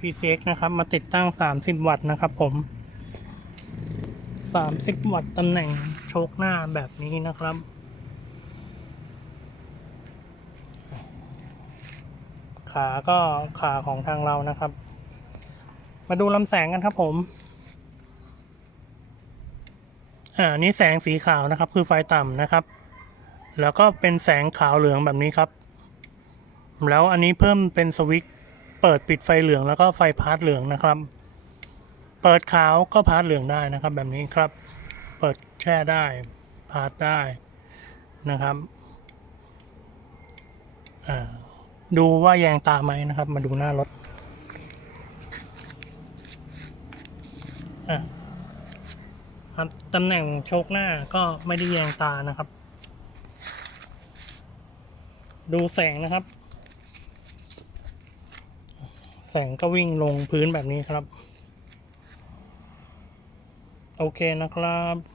PCX นะครับ มาติดตั้ง 30 วัตต์นะครับผม 30 วัตต์ตำแหน่งโชคหน้าแบบนี้นะครับ ขาก็ขาของทางเรานะครับ มาดูลำแสงกันครับผม อ่าอันนี้แสงสีขาวนะครับ คือไฟต่ำนะครับ แล้วก็เป็นแสงขาวเหลืองแบบนี้ครับ แล้วอันนี้เพิ่มเป็นสวิตช์ เปิดปิดไฟเหลืองแล้วก็ไฟพาร์ทเหลืองนะครับ เปิดขาวก็พาร์ทเหลืองได้นะครับ แบบนี้ครับ เปิดแช่ได้พาร์ทได้นะครับดูว่าแยงตาไหมนะครับ มาดูหน้ารถครับตำแหน่งโชคหน้าก็ไม่ได้แยงตานะครับ ดูแสงนะครับ แสงก็วิ่งลงพื้นแบบนี้ครับ โอเคนะครับ